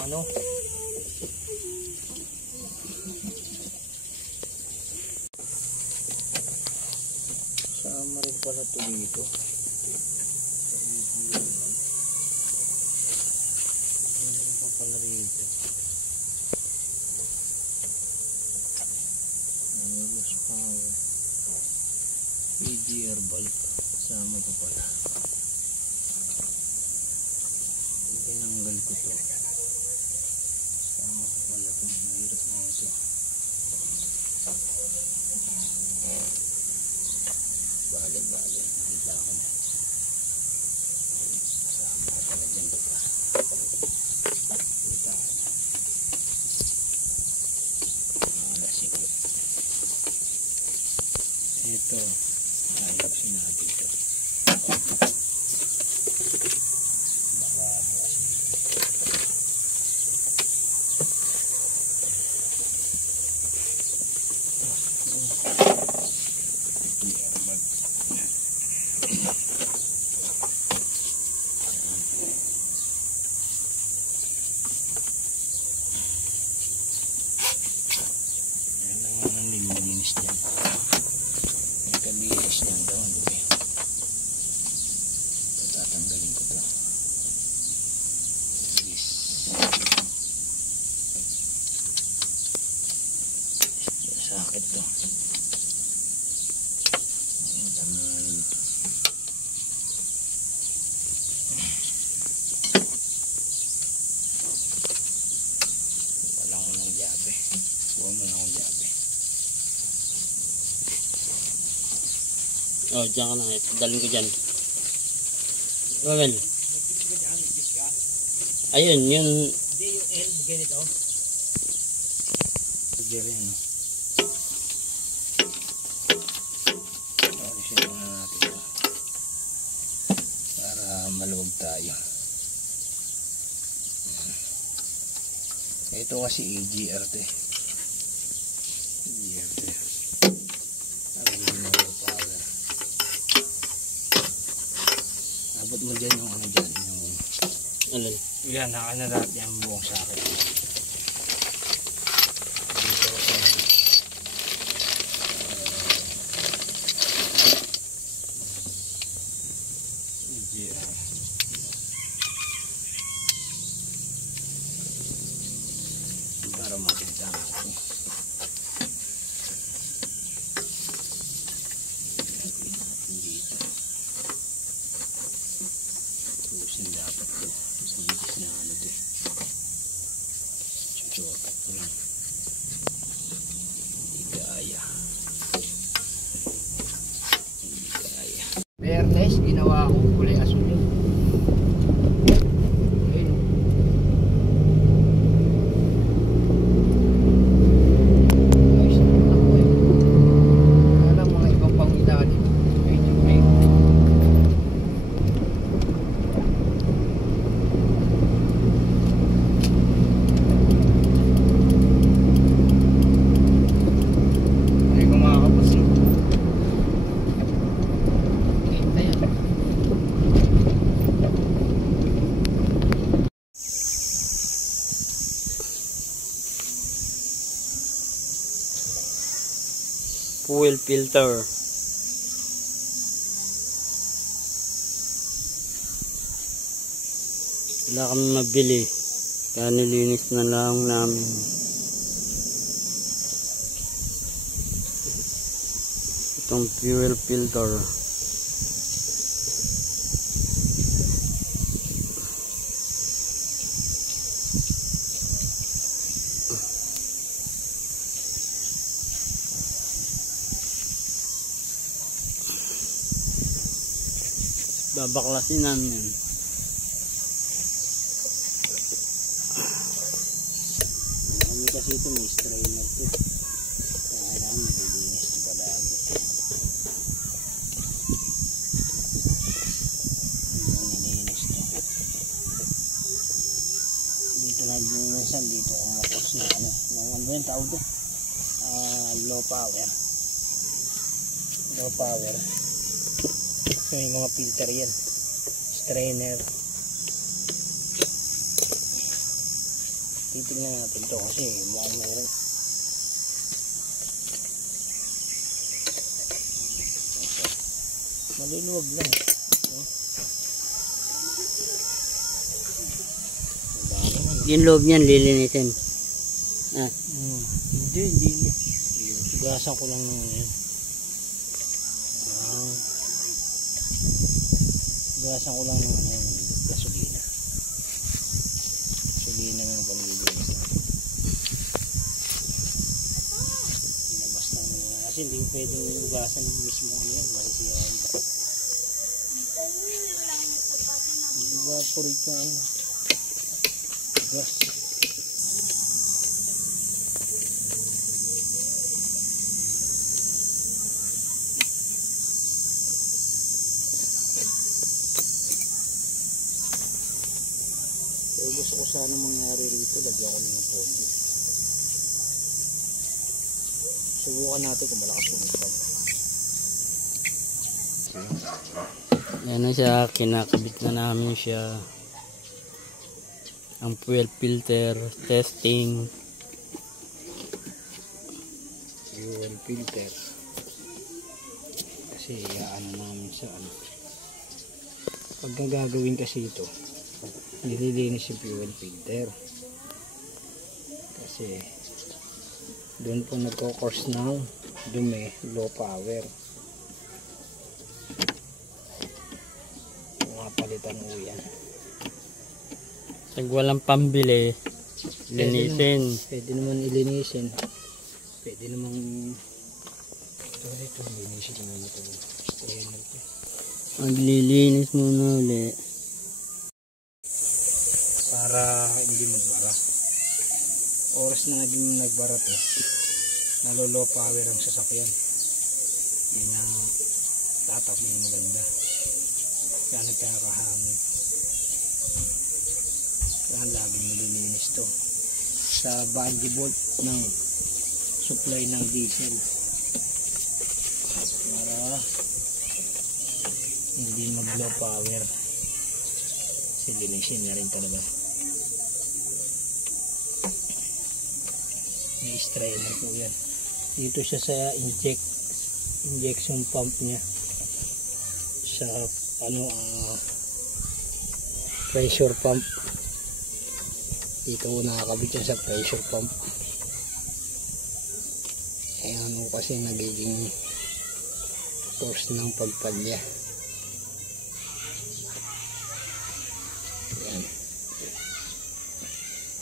ano. Sama rin pala ito dito. Ano pa pala rito? Ayos power. PGR bulb. Sama pa pala. Tinanggal ko to. Sama ko pala to. Mahirap na ito. Balik. Nakita ko na. Sama ko pala dyan pa. Kita ko. Sige. Ito. Ayapsin natin ito. Kabilis niyan daw, dumi. Tatanggalin ko to. Yes. Sakit to. Tanggalin. Wala ko ng jabe. Kuha mo na akong jabe. Oh, diyan ka na. Dalhin ko dyan. Well. Ayun, yung... D-U-L, ganito. Sige rin, no? Alisin muna natin ito. Para maluwag tayo. Ito kasi EGR to eh. EGR to eh. Abot mo dyan yung ano dyan, yung... Alin? Yan, nakanalat yung buong sakit. Dito sa... EGR. Para makita natin. Dapat to sigis na ano to chuchokat ko lang hindi kaya fairness ginawa ko kulay asul fuel filter. Wala kami mabili. Kaya nilinis na lang namin. Itong fuel filter. Babaklasin namin yan. Kami kasi ito may strainer ito. Kaya lang nililinis ito palagi. Yung nililinis ito. Dito naglilisan, dito kumakos na ano. Ano yung tawag ito? Low power. Low power. So yung mga filter yan, strainer. Titignan natin to kasi mukhang meron. Maluluwag lang. Yung loob niyan lilinisin. Hindi. Gasan ko lang naman yan. Gasan ko lang naman yan. Gasolina. Gasolina ng paglilinis natin. Labas lang naman. Kasi hindi pwedeng ugasan yung mismo ano yan. Marisiyaan ba? Evaporate yung ano. Gas. Pero gusto ko sana mangyari rito, lagyan ko ng pondi. Subukan natin kung malakas lumipad. Yan na siya, kinakabit na namin siya. Ang fuel filter, testing. Fuel filter. Kasi ano namin sa ano. Pag gagawin kasi ito, nililinis yung fuel filter. Kasi doon po nagko-course ng dumi, low power. Palitan mo yan. Pag walang pambili, linisin. Pwede naman ilinisin. Pwede naman ito linisin naman ito. Maglilinis muna ulit. Para hindi magbara. Oras na naging nagbara to, nalolow power ang sasakyan. Hindi na tatakbo yung maganda. Kaya nagkakahangin. Kaya laging nililinis to sa bungee bolt ng supply ng diesel para hindi mag-low power. Linisin na rin talaga. May strainer po yan. Dito siya sa injection pump niya sa pressure pump. Dito nakakabit yan sa pressure pump. Ayan kasi nagiging force ng pagpadya. Ayan.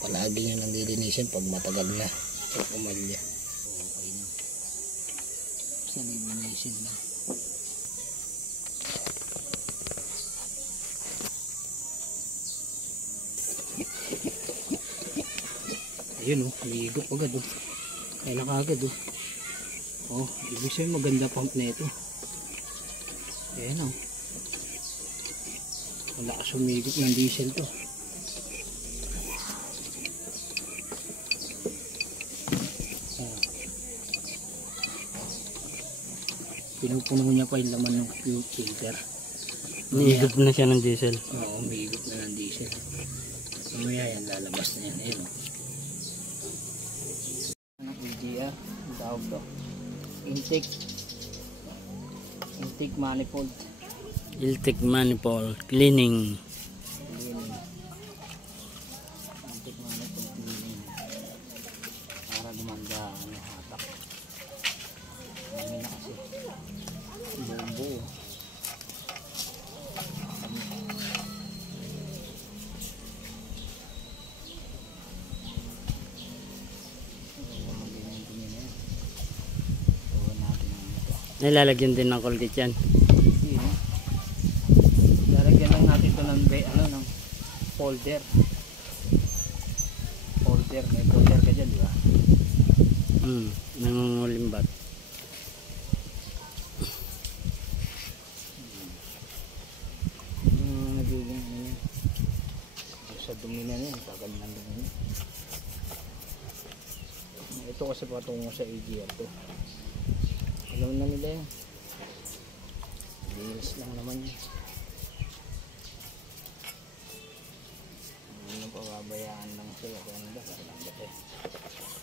Palagi nyo nang dilinisin pag matagal na pag umalya. Okay na. Basta linisin na. Ayun oh, higop agad oh. Kailan ka agad oh. Oh, ibig sabihin maganda pump na ito. Ayan oh. Wala ka sumigop ng diesel to. Pinupuno niya pa yung laman ng fuel filter. Nihigop na siya ng diesel. Oo, umihigop na ng diesel. Mamaya yan, lalabas na yan. Ayun o. Anong EGR? Ang tawag to? Intake manifold. Intake manifold cleaning. Intake manifold cleaning. Para gumanda hatak. Marami na kasi. Buo-buo. Nilalagyan din ng Colgate yan. Lalagyan lang natin ito ng folder. May folder ka dyan, di ba? Nangungulimbat. Nagiging ano sa dumi na yan, tagal ng dumi. Ito kasi patungo sa EGR to. Alam na nila yun. Linis lang naman yun. Hindi mo pababayaan lang sila kung ano ba, kailan ba